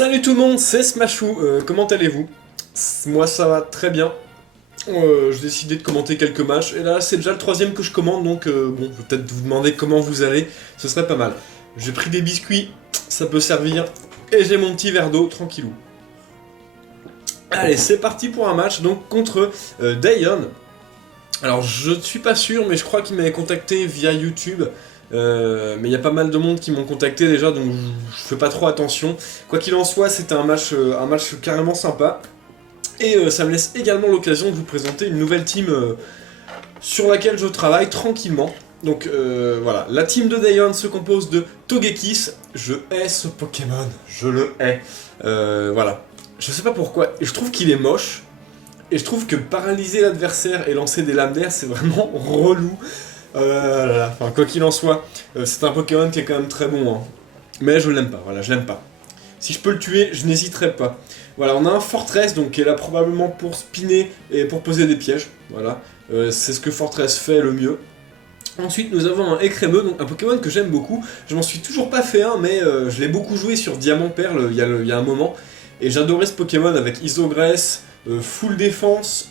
Salut tout le monde, c'est Smashou, comment allez-vous? Moi ça va très bien. J'ai décidé de commenter quelques matchs, et là c'est déjà le troisième que je commande, donc bon, je vais peut-être vous demander comment vous allez, ce serait pas mal. J'ai pris des biscuits, ça peut servir, et j'ai mon petit verre d'eau, tranquillou. Allez, c'est parti pour un match, donc contre Dayon. Alors je ne suis pas sûr, mais je crois qu'il m'avait contacté via YouTube. Mais il y a pas mal de monde qui m'ont contacté déjà, donc je fais pas trop attention. Quoi qu'il en soit, c'était un match carrément sympa. Et ça me laisse également l'occasion de vous présenter une nouvelle team sur laquelle je travaille tranquillement. Donc voilà, la team de Dayon se compose de Togekiss. Je hais ce Pokémon, je le hais. Voilà, je sais pas pourquoi, je trouve qu'il est moche. Et je trouve que paralyser l'adversaire et lancer des lames d'air, c'est vraiment relou. Enfin, quoi qu'il en soit, c'est un Pokémon qui est quand même très bon. Hein. Mais je l'aime pas, voilà, je l'aime pas. Si je peux le tuer, je n'hésiterai pas. Voilà, on a un Fortress, donc qui est là probablement pour spinner et pour poser des pièges. Voilà, c'est ce que Fortress fait le mieux. Ensuite, nous avons un Écrémeux, donc un Pokémon que j'aime beaucoup. Je m'en suis toujours pas fait un, mais je l'ai beaucoup joué sur Diamant Perle il y a un moment. Et j'adorais ce Pokémon avec Isogresse, full défense,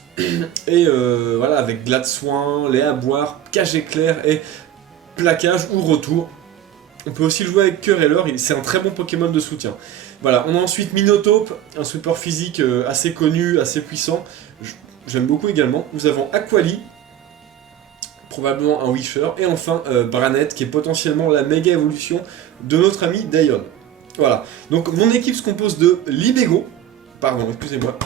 et voilà, avec Glade Soin, lait à boire, cage éclair et plaquage ou retour. On peut aussi le jouer avec Cœur et Leurre, c'est un très bon Pokémon de soutien. Voilà, on a ensuite Minotaur, un support physique assez connu, assez puissant. J'aime beaucoup également. Nous avons Aquali, probablement un Wisher. Et enfin, Branette, qui est potentiellement la méga évolution de notre ami Dayon. Voilà, donc mon équipe se compose de Libego, pardon, excusez-moi.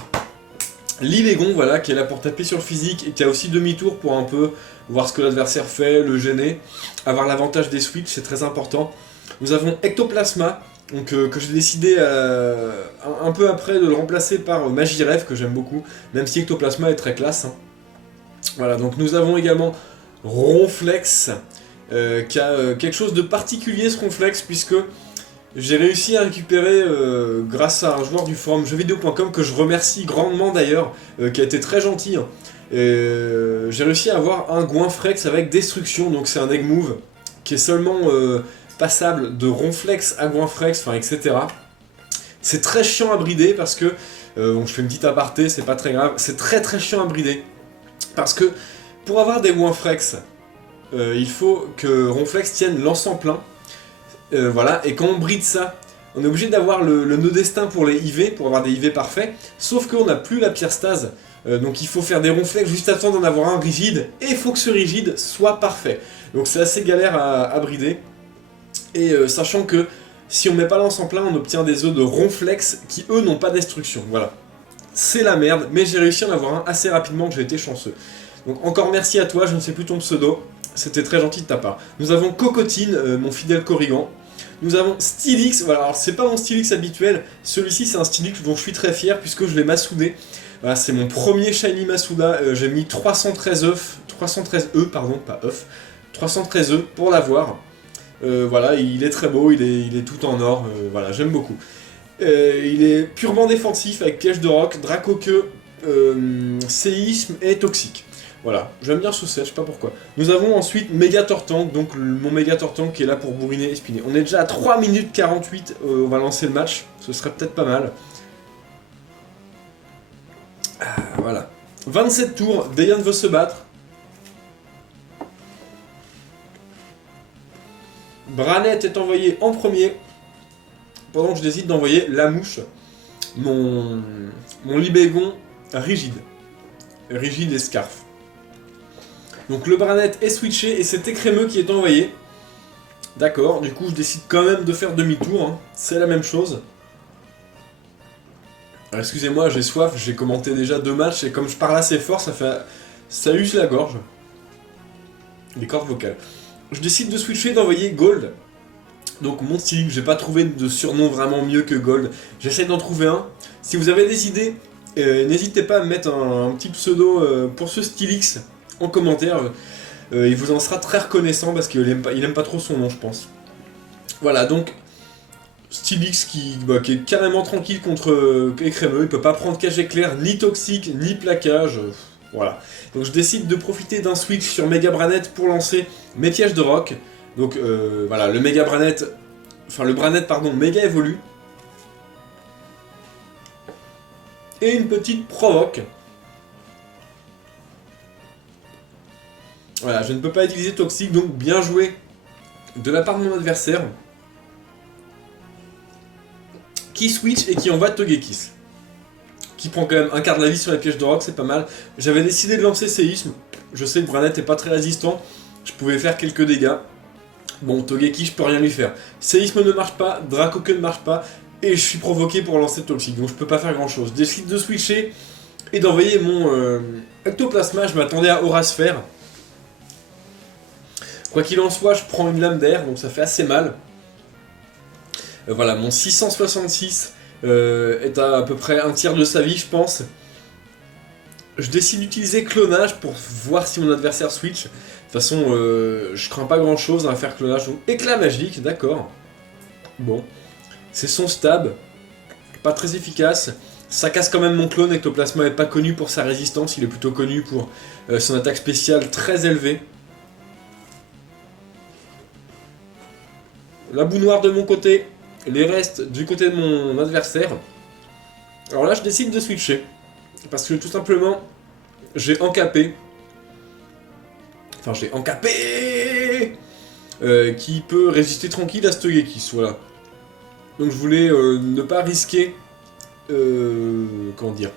Libégon, voilà, qui est là pour taper sur le physique et qui a aussi demi-tour pour un peu voir ce que l'adversaire fait, le gêner, avoir l'avantage des switches, c'est très important. Nous avons Ectoplasma, donc, que j'ai décidé un peu après de le remplacer par Magirev, que j'aime beaucoup, même si Ectoplasma est très classe. Hein. Voilà, donc nous avons également Ronflex, qui a quelque chose de particulier ce Ronflex, puisque j'ai réussi à récupérer, grâce à un joueur du forum jeuxvideo.com que je remercie grandement d'ailleurs, qui a été très gentil. Hein. J'ai réussi à avoir un Goinfrex avec Destruction, donc c'est un egg move qui est seulement passable de Ronflex à Goinfrex, enfin etc. C'est très chiant à brider parce que, bon je fais une petite aparté, c'est pas très grave, c'est très chiant à brider. Parce que pour avoir des Goinfrex, il faut que Ronflex tienne l'encens plein. Voilà, et quand on bride ça, on est obligé d'avoir le nœud destin pour les IV, pour avoir des IV parfaits, sauf qu'on n'a plus la pierre stase, donc il faut faire des ronflex juste à temps d'en avoir un rigide, et il faut que ce rigide soit parfait. Donc c'est assez galère à brider, et sachant que si on met pas l'encens plein, on obtient des œufs de ronflex qui eux n'ont pas destruction, voilà. C'est la merde, mais j'ai réussi à en avoir un assez rapidement, que j'ai été chanceux. Donc encore merci à toi, je ne sais plus ton pseudo, c'était très gentil de ta part. Nous avons Cocotine, mon fidèle Corrigan. Nous avons Stylix, voilà, alors c'est pas mon Stylix habituel, celui-ci c'est un Stylix dont je suis très fier puisque je l'ai massoudé. Voilà, c'est mon premier Shiny Masuda, j'ai mis 313 œufs, 313 œufs, pardon, pas œufs, 313 œufs pour l'avoir. Voilà, il est très beau, il est tout en or, voilà, j'aime beaucoup. Il est purement défensif avec piège de roc, Dracoqueux, séisme et toxique. Voilà, j'aime bien ce set, je sais pas pourquoi. Nous avons ensuite Méga Tortank, donc mon Méga Tortank qui est là pour bourriner et spinner. On est déjà à 3 minutes 48, on va lancer le match, ce serait peut-être pas mal. Voilà. 27 tours, Dayon veut se battre. Branette est envoyé en premier, pendant que je décide d'envoyer la mouche, mon Libégon rigide. Rigide et scarf. Donc le Branette est switché et c'est Écrémeux qui est envoyé. D'accord, du coup je décide quand même de faire demi-tour, hein. C'est la même chose. Excusez-moi, j'ai soif, j'ai commenté déjà 2 matchs et comme je parle assez fort, ça use la gorge. Les cordes vocales. Je décide de switcher, d'envoyer Gold. Donc mon Stylix, j'ai pas trouvé de surnom vraiment mieux que Gold. J'essaie d'en trouver un. Si vous avez des idées, n'hésitez pas à me mettre un petit pseudo pour ce Stylix en commentaire, il vous en sera très reconnaissant parce qu'il aime pas trop son nom, je pense. Voilà, donc Stylix qui est carrément tranquille contre Écrémeux, il peut pas prendre cage éclair, ni toxique, ni plaquage, voilà. Donc je décide de profiter d'un switch sur Mega Branette pour lancer mes pièges de roc. Donc voilà, le Mega Branette, enfin le Branette pardon, méga évolue. et une petite provoque. Voilà, je ne peux pas utiliser toxique, donc bien joué de la part de mon adversaire. Qui switch et qui envoie Togekiss. Qui prend quand même un quart de la vie sur les pièges de rock, c'est pas mal. J'avais décidé de lancer séisme. Je sais que Branette est pas très résistant. Je pouvais faire quelques dégâts. Bon, Togekiss, je peux rien lui faire. Séisme ne marche pas, Dracoque ne marche pas. Et je suis provoqué pour lancer Toxic, donc je peux pas faire grand chose. Je décide de switcher et d'envoyer mon Ectoplasma. Je m'attendais à Aura Sphère. Quoi qu'il en soit, je prends une lame d'air, donc ça fait assez mal. Voilà, mon 666 est à peu près un tiers de sa vie, je pense. Je décide d'utiliser clonage pour voir si mon adversaire switch. De toute façon, je crains pas grand chose à faire clonage. Donc éclat magique, d'accord. Bon, c'est son stab. Pas très efficace. Ça casse quand même mon clone. Ectoplasma n'est pas connu pour sa résistance. Il est plutôt connu pour son attaque spéciale très élevée. La boue noire de mon côté. Les restes du côté de mon adversaire. Alors là, je décide de switcher. Parce que tout simplement, j'ai encapé. Enfin, j'ai encapé qui peut résister tranquille à ce Togekiss, voilà. Donc je voulais ne pas risquer... comment dire,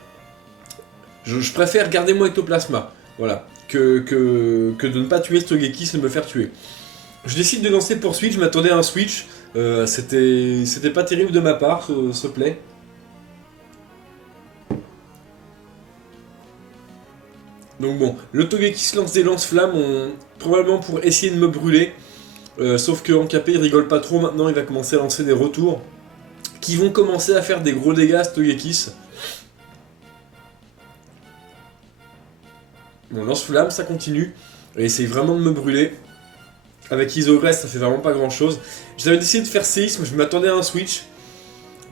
je préfère garder mon Ectoplasma, voilà, que de ne pas tuer ce Togekiss et me faire tuer. Je décide de lancer pour switch, je m'attendais à un switch, c'était pas terrible de ma part, ce play. Donc bon, le Togekiss lance des lance-flammes, probablement pour essayer de me brûler, sauf que Encapé il rigole pas trop maintenant, il va commencer à lancer des retours qui vont commencer à faire des gros dégâts à ce Togekiss. Bon, lance-flamme, ça continue, et essaye vraiment de me brûler. Avec Isogress, ça fait vraiment pas grand chose. J'avais décidé de faire séisme, je m'attendais à un switch.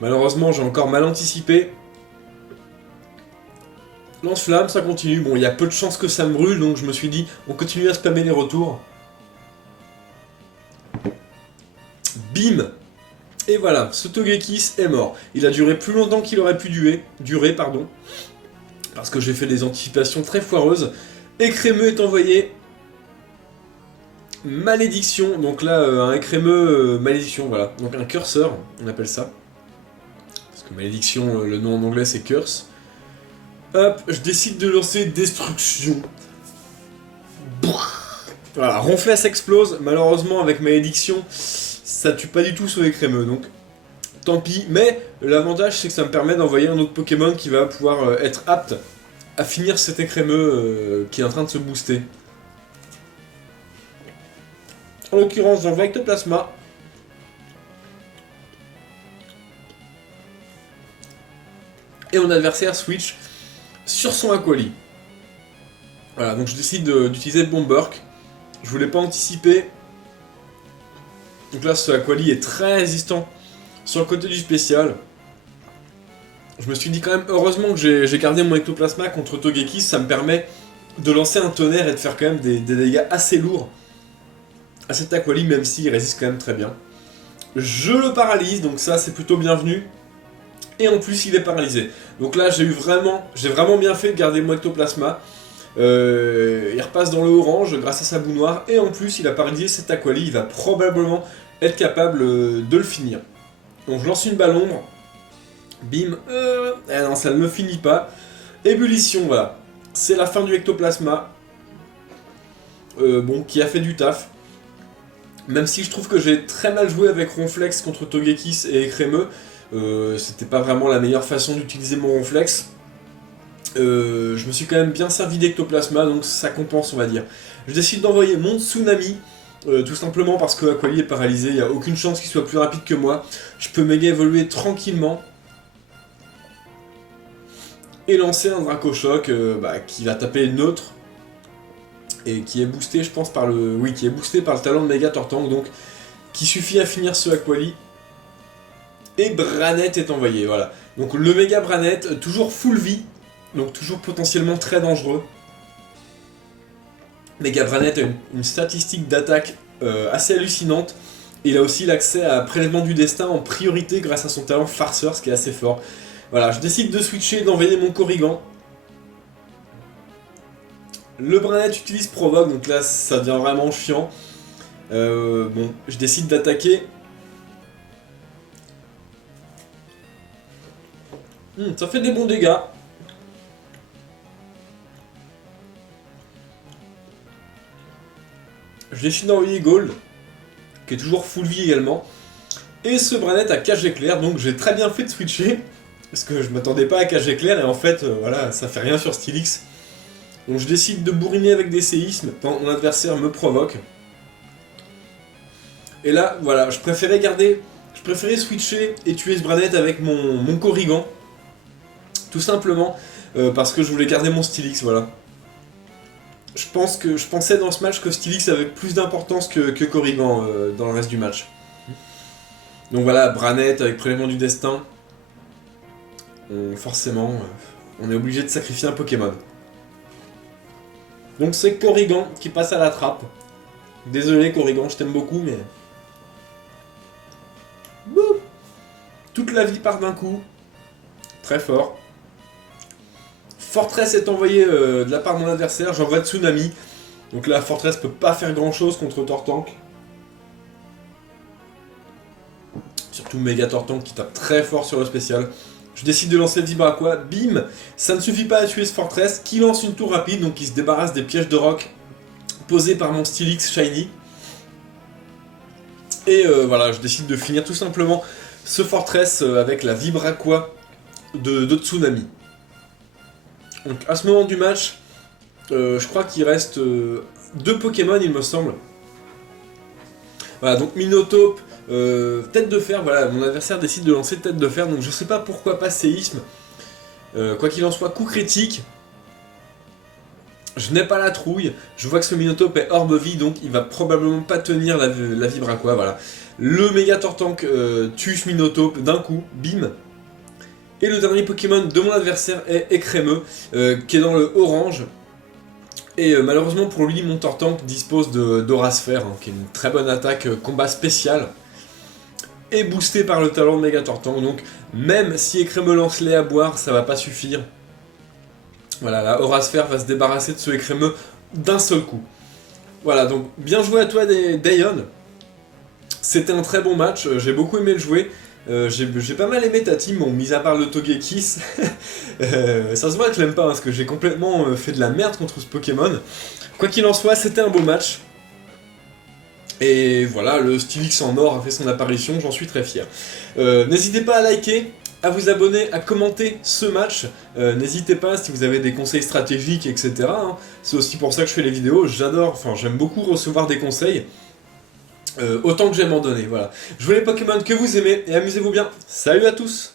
Malheureusement, j'ai encore mal anticipé. Lance-flamme, ça continue. Bon, il y a peu de chances que ça me brûle, donc je me suis dit, on continue à spammer les retours. Bim! Et voilà, ce Togekiss est mort. Il a duré plus longtemps qu'il aurait pu durer, parce que j'ai fait des anticipations très foireuses. Écrémeux est envoyé. Malédiction, donc là, un écrémeux malédiction, voilà. Donc un curseur, on appelle ça. Parce que malédiction, le nom en anglais c'est curse. Hop, je décide de lancer destruction. Voilà, Ronflesse explose. Malheureusement, avec malédiction, ça tue pas du tout ce écrémeux, donc tant pis. Mais l'avantage, c'est que ça me permet d'envoyer un autre Pokémon qui va pouvoir être apte à finir cet écrémeux qui est en train de se booster. En l'occurrence, j'envoie Ectoplasma. Et mon adversaire switch sur son Aquali. Voilà, donc je décide d'utiliser Bomberk. Je voulais pas anticiper. Donc là, ce Aquali est très résistant sur le côté du spécial. Je me suis dit quand même, heureusement que j'ai gardé mon Ectoplasma contre Togekiss, ça me permet de lancer un tonnerre et de faire quand même des dégâts assez lourds à cet Aquali, même s'il résiste quand même très bien. Je le paralyse, donc ça c'est plutôt bienvenu. Et en plus il est paralysé. Donc là j'ai vraiment bien fait de garder mon Ectoplasma. Il repasse dans le orange grâce à sa boue noire. Et en plus il a paralysé cet Aquali, il va probablement être capable de le finir. Donc je lance une balle ombre. Bim. Non, ça ne me finit pas. Ébullition, voilà. C'est la fin du Ectoplasma. Bon, qui a fait du taf. Même si je trouve que j'ai très mal joué avec Ronflex contre Togekiss et Écrémeux, c'était pas vraiment la meilleure façon d'utiliser mon Ronflex. Je me suis quand même bien servi d'Ectoplasma, donc ça compense, on va dire. Je décide d'envoyer mon Tsunami, tout simplement parce que Aquali est paralysé, il n'y a aucune chance qu'il soit plus rapide que moi. Je peux méga évoluer tranquillement. Et lancer un Dracochoc qui va taper neutre. Et qui est boosté, je pense, par le... Oui, qui est boosté par le talent de Méga Tortank, donc... Qui suffit à finir ce Aquali. Et Branette est envoyé, voilà. Donc le Méga Branette, toujours full vie. Donc toujours potentiellement très dangereux. Méga Branette a une statistique d'attaque assez hallucinante. Et il a aussi l'accès à Prélèvement du Destin en priorité grâce à son talent Farceur, ce qui est assez fort. Voilà, je décide de switcher, d'envoyer mon Korrigan. Le Branette utilise provoque, donc là ça devient vraiment chiant. Bon, je décide d'attaquer. Ça fait des bons dégâts. Je décide d'envoyer Gold, qui est toujours full vie également. Et ce Branette a cage éclair, donc j'ai très bien fait de switcher. Parce que je m'attendais pas à cage éclair, et en fait, voilà, ça fait rien sur Stylix. Donc je décide de bourriner avec des séismes quand mon adversaire me provoque. Et là, voilà, je préférais switcher et tuer ce Branette avec mon Korrigan. Tout simplement parce que je voulais garder mon Stylix, voilà. Je pensais dans ce match que Stylix avait plus d'importance que Korrigan dans le reste du match. Donc voilà, Branette avec prélèvement du destin. Forcément, on est obligé de sacrifier un Pokémon. Donc c'est Korrigan qui passe à la trappe. Désolé Korrigan, je t'aime beaucoup, mais... Boum. Toute la vie part d'un coup. Très fort. Fortress est envoyée de la part de mon adversaire, j'envoie Tsunami. Donc là, Fortress peut pas faire grand chose contre Tortank. Surtout Méga Tortank qui tape très fort sur le spécial. Je décide de lancer le Vibraqua, bim. Ça ne suffit pas à tuer ce Fortress qui lance une tour rapide, donc il se débarrasse des pièges de roc posés par mon Stylix Shiny. Et voilà, je décide de finir tout simplement ce Fortress avec la Vibraqua de Tsunami. Donc à ce moment du match, je crois qu'il reste 2 Pokémon il me semble. Voilà, donc Minotaur, tête de fer, voilà, mon adversaire décide de lancer tête de fer, donc je sais pas pourquoi pas séisme. Quoi qu'il en soit, coup critique. Je n'ai pas la trouille, je vois que ce Minotaur est orbe vie, donc il va probablement pas tenir la Vibraqua, voilà. Le Méga Tortank tue ce Minotaur d'un coup, bim. Et le dernier Pokémon de mon adversaire est Écrémeux, qui est dans le orange. Et malheureusement pour lui, mon Tortank dispose d'Aura Sphère, qui est une très bonne attaque combat spécial. Et boosté par le talent de Méga Tortank, donc même si Écrémeux lance les à boire, ça va pas suffire. Voilà, la Aura Sphère va se débarrasser de ce Écrémeux d'un seul coup. Voilà, donc bien joué à toi Dayon. C'était un très bon match, j'ai beaucoup aimé le jouer. J'ai pas mal aimé ta team, bon, mis à part le Togekiss. Ça se voit que je l'aime pas, hein, parce que j'ai complètement fait de la merde contre ce Pokémon. Quoi qu'il en soit, c'était un beau match. Et voilà, le Stylix en or a fait son apparition, j'en suis très fier. N'hésitez pas à liker, à vous abonner, à commenter ce match. N'hésitez pas si vous avez des conseils stratégiques, etc. Hein. C'est aussi pour ça que je fais les vidéos, j'aime beaucoup recevoir des conseils. Autant que j'aime en donner, voilà. Jouez les Pokémon que vous aimez et amusez-vous bien. Salut à tous!